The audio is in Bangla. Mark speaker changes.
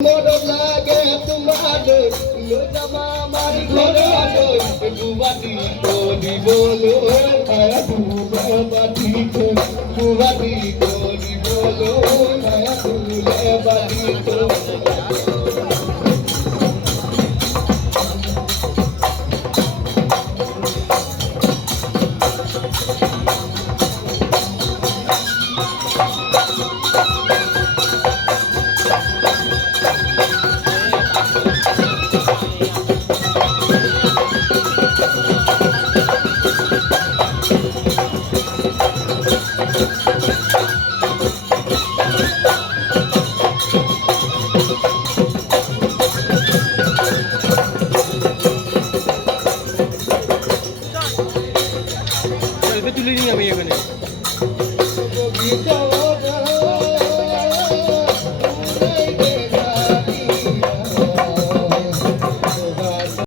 Speaker 1: মরম লাগে তোমার আমার ঘরে দুবাটি করি বলো ছায়া দুবাটি দুবাটি করি বলো ছায়া দুলে বাটি তুলে নিই আমি এখানে।